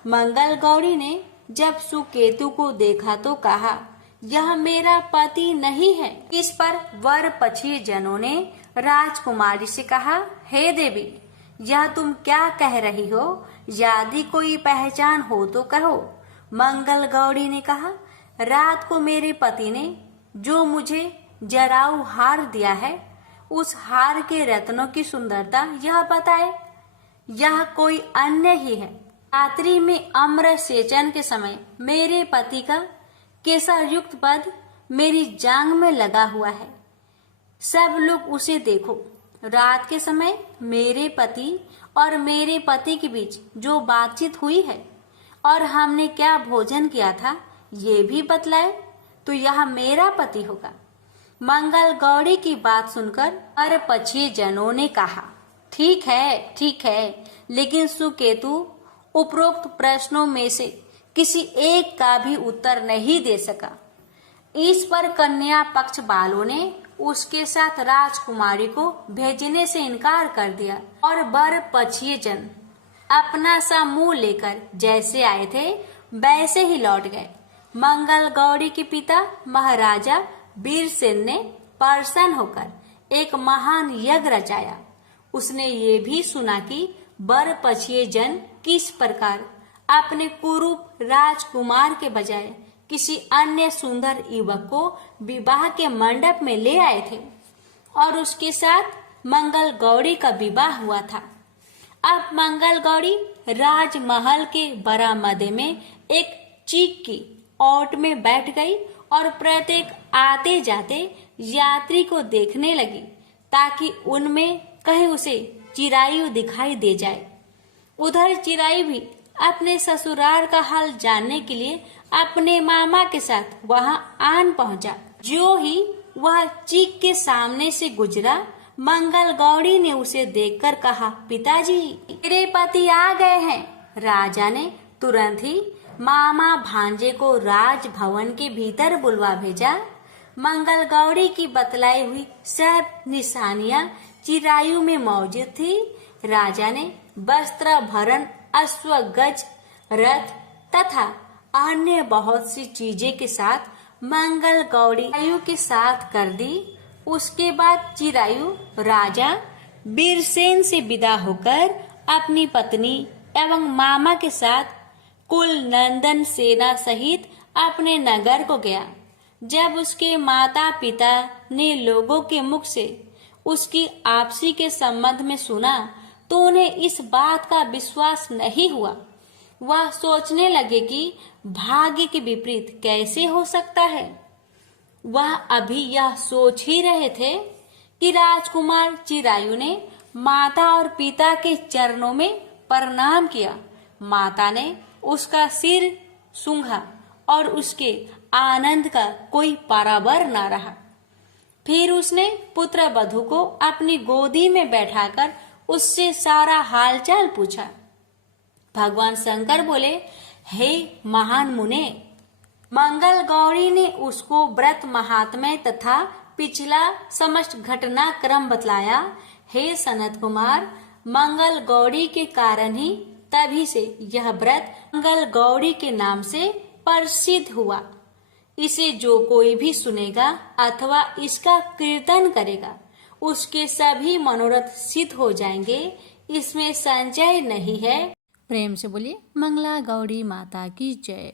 मंगल गौरी ने जब सुकेतु को देखा तो कहा, यह मेरा पति नहीं है। इस पर वर पक्षीय जनों ने राजकुमारी से कहा, हे देवी, यह तुम क्या कह रही हो? यदि कोई पहचान हो तो कहो। मंगल गौरी ने कहा, रात को मेरे पति ने जो मुझे जराऊ हार दिया है, उस हार के रत्नों की सुंदरता यह बताए, यह कोई अन्य ही है। रात्रि में अम्र सेचन के समय मेरे पति का केसर युक्त पद मेरी जांग में लगा हुआ है। सब लोग उसे देखो। रात के समय मेरे पति और मेरे पति के बीच जो बातचीत हुई है और हमने क्या भोजन किया था, ये भी बतलाए तो यह मेरा पति होगा। मंगल गौरी की बात सुनकर हर पक्षी जनों ने कहा, ठीक है, लेकिन सुकेतु उपरोक्त प्रश्नों में से किसी एक का भी उत्तर नहीं दे सका। इस पर कन्या पक्ष वालों ने उसके साथ राजकुमारी को भेजने से इनकार कर दिया और बर पक्षीय जन अपना सा मुंह लेकर जैसे आए थे वैसे ही लौट गए। मंगल गौरी के पिता महाराजा वीरसेन ने प्रसन्न होकर एक महान यज्ञ रचाया। उसने ये भी सुना कि बर पक्षीय जन किस प्रकार अपने कुरूप राजकुमार के बजाय किसी अन्य सुंदर युवक को विवाह के मंडप में ले आए थे और उसके साथ मंगल गौरी का विवाह हुआ था। अब मंगल गौरी राजमहल के बरामदे में एक चीक की ओट में बैठ गई और प्रत्येक आते जाते यात्री को देखने लगी ताकि उनमें कहीं उसे चिरायु दिखाई दे जाए। उधर चिरायु भी अपने ससुराल का हाल जानने के लिए अपने मामा के साथ वहां आन पहुंचा। जो ही वह चीक के सामने से गुजरा, मंगल गौरी ने उसे देखकर कहा, पिताजी, मेरे पति आ गए हैं। राजा ने तुरंत ही मामा भांजे को राजभवन के भीतर बुलवा भेजा। मंगल गौरी की बतलाई हुई सब निशानियां चिरायु में मौजूद थी। राजा ने वस्त्र भरण, अश्व गज, रथ तथा अन्य बहुत सी चीजें के साथ मंगल गौरी चिरायु के साथ कर दी। उसके बाद चिरायु राजा वीरसेन से विदा होकर अपनी पत्नी एवं मामा के साथ कुल नंदन सेना सहित अपने नगर को गया। जब उसके माता पिता ने लोगों के मुख से उसकी आपसी के संबंध में सुना तो उन्हें इस बात का विश्वास नहीं हुआ। वह सोचने लगे कि भाग्य के विपरीत कैसे हो सकता है। वह अभी यह सोच ही रहे थे कि राजकुमार चिरायु ने माता और पिता के चरणों में प्रणाम किया। माता ने उसका सिर सूंघा और उसके आनंद का कोई पारावर न रहा। फिर उसने पुत्र वधू को अपनी गोदी में बैठाकर उससे सारा हालचाल पूछा। भगवान शंकर बोले, हे महान मुने, मंगल गौरी ने उसको व्रत महात्म्य तथा पिछला समस्त घटनाक्रम बतलाया। हे सनत कुमार, मंगल गौरी के कारण ही तभी से यह व्रत मंगल गौरी के नाम से प्रसिद्ध हुआ। इसे जो कोई भी सुनेगा अथवा इसका कीर्तन करेगा, उसके सभी मनोरथ सिद्ध हो जाएंगे, इसमें संशय नहीं है। प्रेम से बोलिए मंगला गौरी माता की जय।